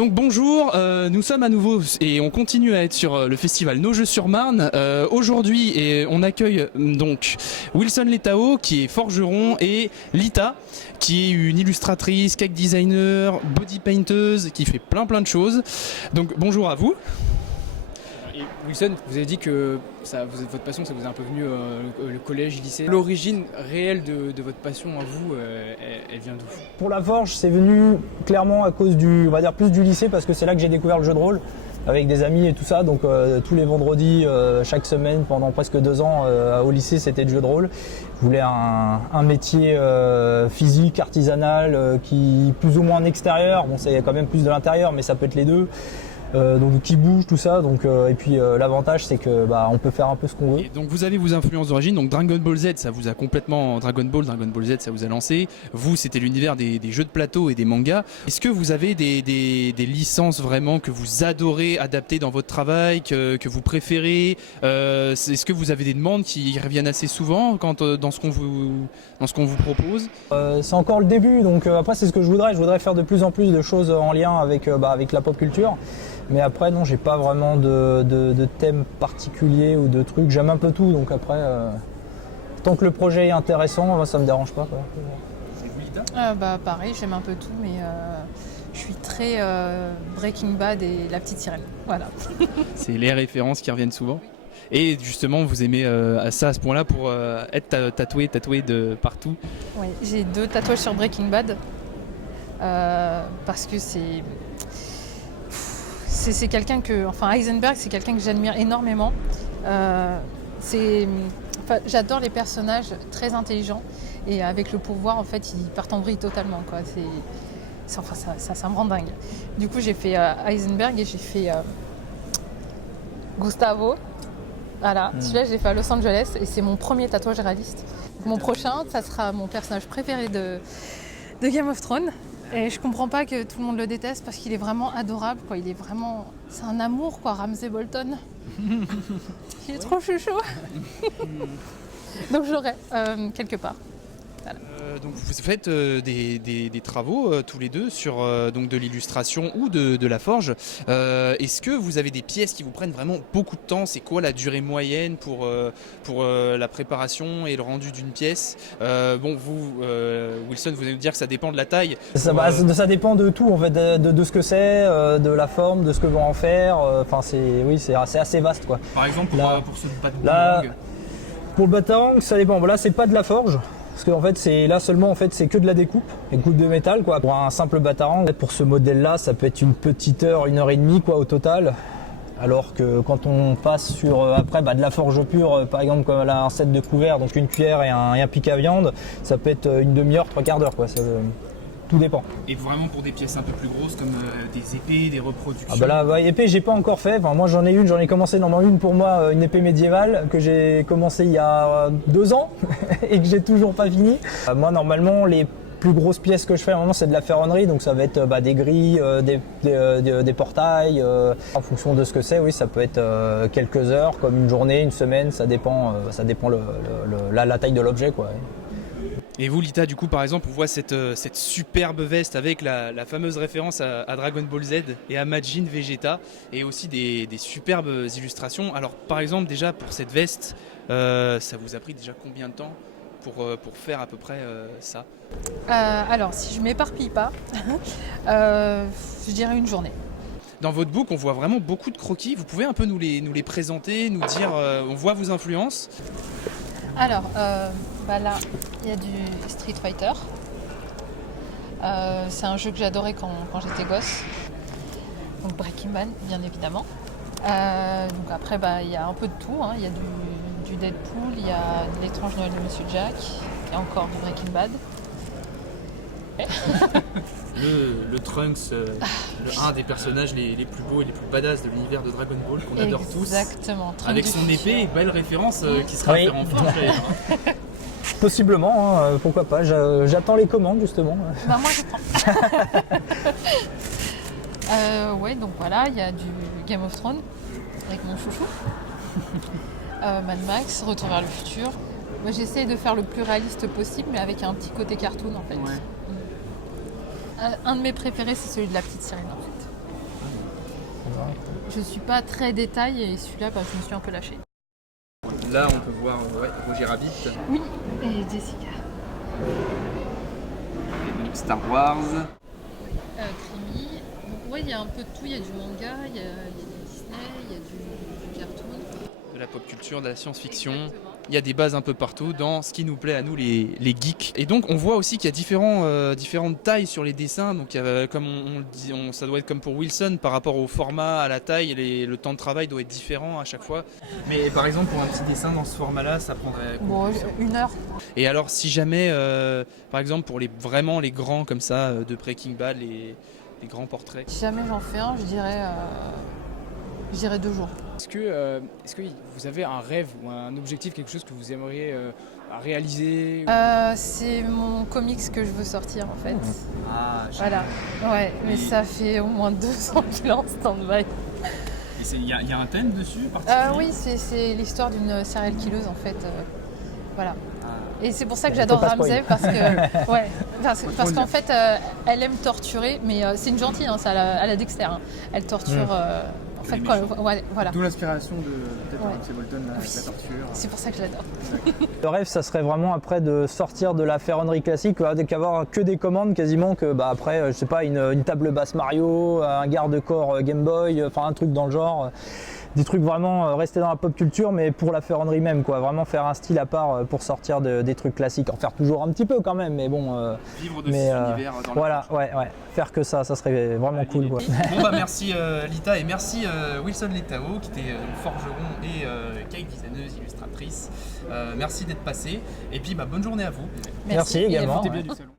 Donc bonjour, nous sommes à nouveau et on continue à être sur le festival Nogent-sur-Marne. Aujourd'hui on accueille donc Wilson Letao qui est forgeron et Lita qui est une illustratrice, cake designer, body painteuse qui fait plein de choses. Donc bonjour à vous. Et Wilson, vous avez dit que votre passion, ça vous est un peu venu le collège, le lycée. L'origine réelle de votre passion à vous, elle vient d'où? Pour la forge, c'est venu clairement à cause on va dire plus du lycée, parce que c'est là que j'ai découvert le jeu de rôle avec des amis et tout ça. Donc tous les vendredis, chaque semaine, pendant presque 2 ans, au lycée, c'était le jeu de rôle. Je voulais un métier physique, artisanal, qui plus ou moins en extérieur. Bon, c'est quand même plus de l'intérieur, mais ça peut être les deux. Donc qui bouge tout ça, donc et puis l'avantage c'est que on peut faire un peu ce qu'on veut. Et donc vous avez vos influences d'origine, donc Dragon Ball Z ça vous a complètement Dragon Ball Z ça vous a lancé. Vous c'était l'univers des jeux de plateau et des mangas. Est-ce que vous avez des licences vraiment que vous adorez adapter dans votre travail, que vous préférez? Est-ce que vous avez des demandes qui reviennent assez souvent dans ce qu'on vous propose? C'est encore le début, donc après c'est ce que je voudrais faire de plus en plus de choses en lien avec la pop culture. Mais après, non, j'ai pas vraiment de thème particulier ou de trucs. J'aime un peu tout, donc après, tant que le projet est intéressant, moi, ça me dérange pas, quoi. Pareil, j'aime un peu tout, mais je suis très Breaking Bad et La Petite Sirène. Voilà. C'est les références qui reviennent souvent. Et justement, vous aimez ça à ce point-là pour être tatoué de partout. Oui, j'ai 2 tatouages sur Breaking Bad parce que c'est quelqu'un Heisenberg, c'est quelqu'un que j'admire énormément. J'adore les personnages très intelligents et avec le pouvoir, en fait, ils partent en vrille totalement, quoi. Ça me rend dingue. Du coup, j'ai fait Heisenberg et j'ai fait Gustavo. Voilà, celui-là, je l'ai fait à Los Angeles et c'est mon premier tatouage réaliste. Mon prochain, ça sera mon personnage préféré de Game of Thrones. Et je comprends pas que tout le monde le déteste parce qu'il est vraiment adorable, quoi. C'est un amour, quoi, Ramsay Bolton. Il est trop chouchou. Donc je l'aurai quelque part. Voilà. Donc vous faites des travaux tous les deux sur donc de l'illustration ou de la forge. Est-ce que vous avez des pièces qui vous prennent vraiment beaucoup de temps? C'est quoi la durée moyenne pour la préparation et le rendu d'une pièce? Vous, Wilson, vous allez nous dire que ça dépend de la taille. Ça dépend de tout, en fait, de ce que c'est, de la forme, de ce que vont en faire. C'est assez vaste, quoi. Par exemple, pour ce batarang. Pour le batarang, ça dépend. Là, c'est pas de la forge. Parce qu'en fait, c'est que de la découpe de métal, quoi. Pour un simple batarang, pour ce modèle-là, ça peut être une petite heure, 1h30, quoi, au total. Alors que quand on passe sur de la forge pure, par exemple comme là, un set de couverts, donc une cuillère et un pic à viande, ça peut être une demi-heure, 3/4 d'heure, quoi. Tout dépend. Et vraiment pour des pièces un peu plus grosses comme des épées, des reproductions. Épée, j'ai pas encore fait. Moi, j'en ai commencé normalement une pour moi, une épée médiévale que j'ai commencé il y a 2 ans et que j'ai toujours pas fini. Moi, normalement, les plus grosses pièces que je fais, c'est de la ferronnerie, donc ça va être des grilles, des portails. En fonction de ce que c'est, oui, ça peut être quelques heures, comme une journée, une semaine, ça dépend la taille de l'objet, quoi. Et vous, Lita, du coup, par exemple, on voit cette superbe veste avec la fameuse référence à Dragon Ball Z et à Majin Vegeta, et aussi des superbes illustrations. Alors, par exemple, déjà, pour cette veste, ça vous a pris déjà combien de temps pour faire à peu près ça? Alors, si je m'éparpille pas, je dirais une journée. Dans votre book, on voit vraiment beaucoup de croquis. Vous pouvez un peu nous les présenter, nous dire, on voit vos influences? Alors, là, il y a du Street Fighter. C'est un jeu que j'adorais quand j'étais gosse. Donc Breaking Bad, bien évidemment. Donc après, il y a un peu de tout. Il y a du Deadpool, il y a de L'étrange Noël de Monsieur Jack, il y a encore du Breaking Bad. Le Trunks, un des personnages les plus beaux et les plus badass de l'univers de Dragon Ball qu'on adore tous. Exactement. Avec son épée, belle référence qui sera à faire en forge. Possiblement, pourquoi pas. J'attends les commandes, justement. Moi je prends. Donc voilà, il y a du Game of Thrones avec mon chouchou. Mad Max, Retour vers le futur. Moi j'essaye de faire le plus réaliste possible, mais avec un petit côté cartoon en fait. Ouais. Un de mes préférés, c'est celui de La Petite Sirène en fait. Je suis pas très détail et celui-là, je me suis un peu lâchée. Là, on peut voir Roger Rabbit. Oui, et Jessica. Et donc Star Wars. Creamy. Donc ouais, il y a un peu de tout. Il y a du manga, il y a du Disney, il y a du cartoon. De la pop culture, de la science-fiction. Exactement. Il y a des bases un peu partout dans ce qui nous plaît à nous, les geeks. Et donc, on voit aussi qu'il y a différentes tailles sur les dessins. Donc, il y a, comme on le dit, ça doit être comme pour Wilson, par rapport au format, à la taille, le temps de travail doit être différent à chaque fois. Mais par exemple, pour un petit dessin dans ce format-là, ça prendrait Bon, 1 heure. Et alors, si jamais, par exemple, pour vraiment les grands comme ça, de Breaking Bad, les grands portraits. Si jamais j'en fais un, je dirais 2 jours. Est-ce que vous avez un rêve ou un objectif, quelque chose que vous aimeriez réaliser? C'est mon comics que je veux sortir en fait. Ah, Voilà. Ouais, mais ça fait au moins 2 ans qu'il est en stand-by. Il y a un thème dessus Oui, c'est l'histoire d'une serial killeuse en fait. Voilà. Ah. Et c'est pour ça que Faut j'adore pas Ramsey spoiler. parce que parce qu'en fait elle aime torturer, mais c'est une gentille, hein, ça à la Dexter. Hein. Elle torture. En fait, voilà. D'où l'inspiration de peut-être Ouais. Ramsey Bolton, la Oui. torture. C'est pour ça que je l'adore. Le rêve, ça serait vraiment après de sortir de la ferronnerie classique, qu'avoir que des commandes quasiment, que après, je sais pas, une table basse Mario, un garde-corps Game Boy, enfin un truc dans le genre. Des trucs vraiment rester dans la pop culture, mais pour la ferronnerie même, quoi. Vraiment faire un style à part pour sortir des trucs classiques. En faire toujours un petit peu quand même, mais bon. Vivre de mais, cet univers dans voilà, ouais. Faire que ça serait vraiment cool, quoi. Bon bah merci Lita et merci Wilson Letao qui était forgeron et cake designeuse, illustratrice. Merci d'être passé et puis bonne journée à vous. Merci Et également. vous. C'était bien du salon.